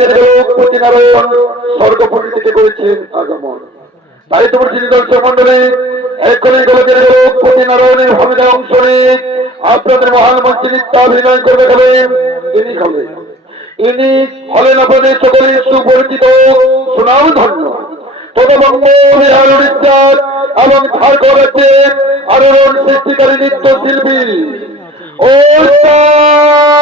যে লোক প্রতিনারায়ণ স্বর্গপুরী থেকে করেছেন আগমন। তাই তোমার তিনি দর্শক মন্ডলী এক্ষুনি গোলকের লোক প্রতিনারায়ণের ভূমিকায় অংশ নিয়ে আপনাদের মহান মন্ত্রী নৃত্যাভিনয় করবে হলেন তিনি হলেন ইনি হলেন আপনাদের সকলের সুপরিচিত সুনাম ধন্য। তদবঙ্গ বিহার উড়িষ্যার এবং ঝাড়খণ্ড সৃষ্টিকারী নৃত্য শিল্পী ওস্তাদ!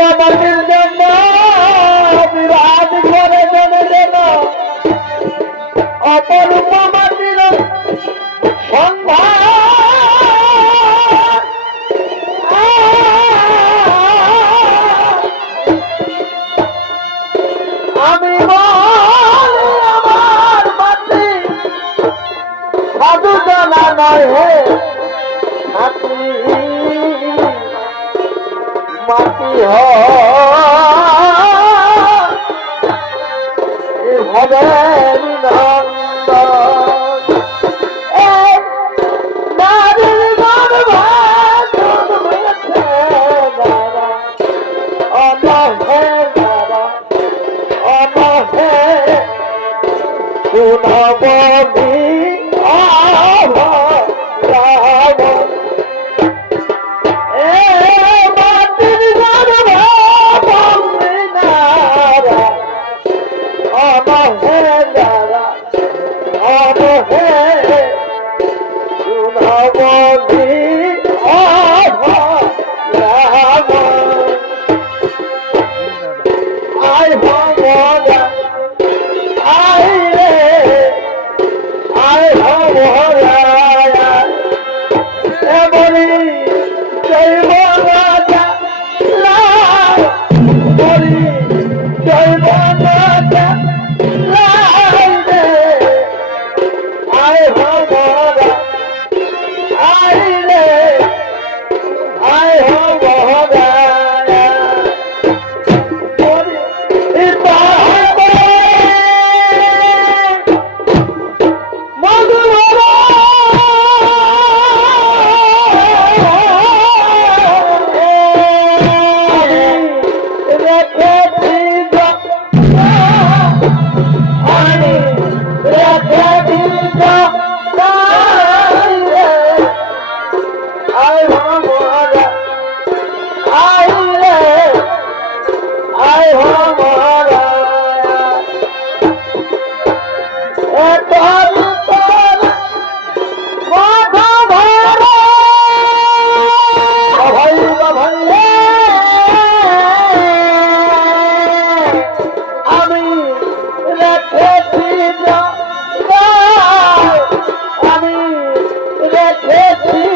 কুয়াবাটির জন্য বিরাজ করে জনে যেন অপরূপ মাটির সন্ধান আমি আমার মাটি সাধু জানা নয় হে মাটি হবে Thank you.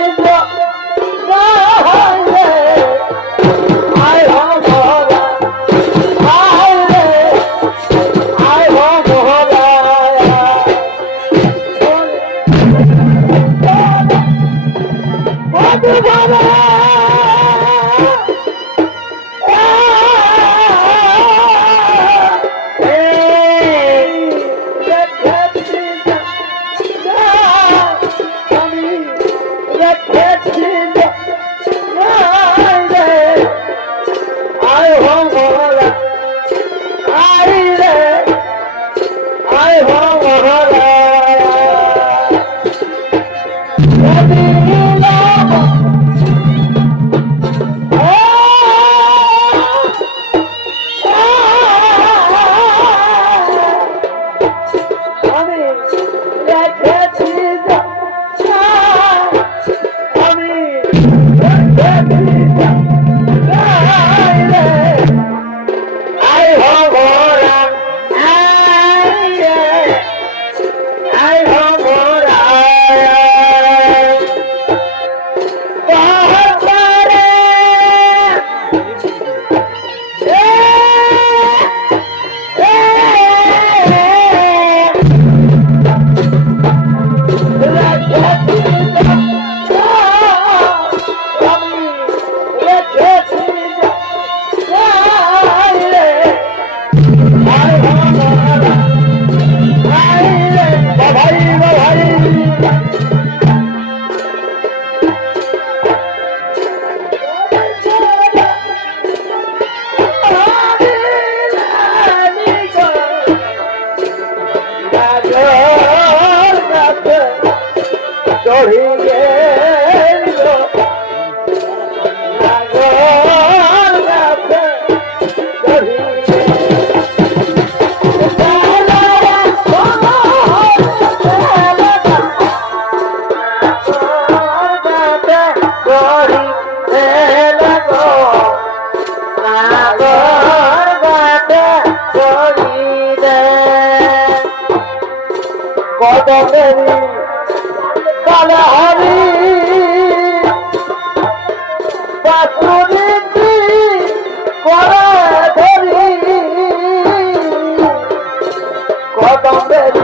don't baby.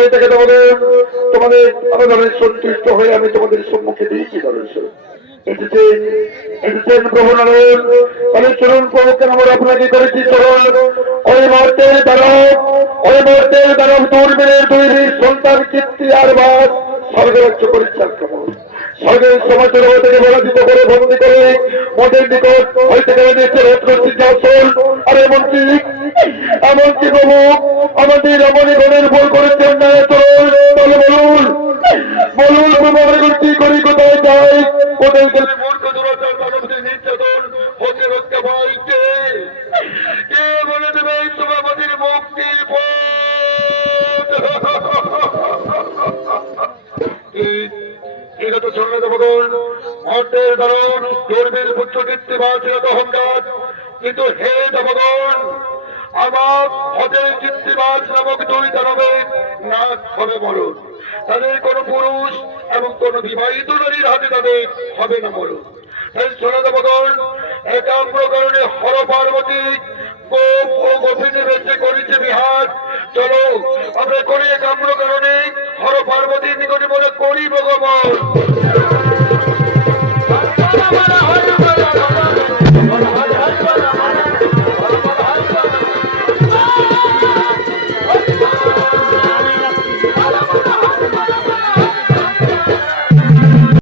হয়ে থাকে তোমাদের তোমাদের আবেদনের সন্তুষ্ট হয়ে আমি তোমাদের সম্মুখে দিয়েছি আমরা আপনাকে করেছি? ওই ওই দুই সন্তান আর বাস, স্বর্গরাজ্য পরিচার স্বর্গের সমাজের থেকে পরাজিত করে বন্দি করে মোদের নিকট হইতে গেলে দেশের সিংহাসন আর এমনকি এমনকি প্রভু আমাদের রমণীগণের ভুল করেছেন না তাহলে বলুন। বলুন প্রভু আমরা কি করি, কোথায় যাই? বলে মর্তের দারণ দুর্বীর পুত্র কীর্তিবাদ অহংকার কিন্তু হে দেবগণ আমার হদের কীর্তিবাজ নামক দুই দানবে না হবে মরণ। তাদের কোন পুরুষ এবং কোন বিবাহিত নারীর হাতে তাদের হবে না মরণ। তাই সোনা কারণে হর পার্বতী গোপ ও গোপিনী বেঁচে করেছে বিহার। চলো, আমরা করি একাম্র কারণে হর পার্বতীর নিকটে বলে করি ভগবান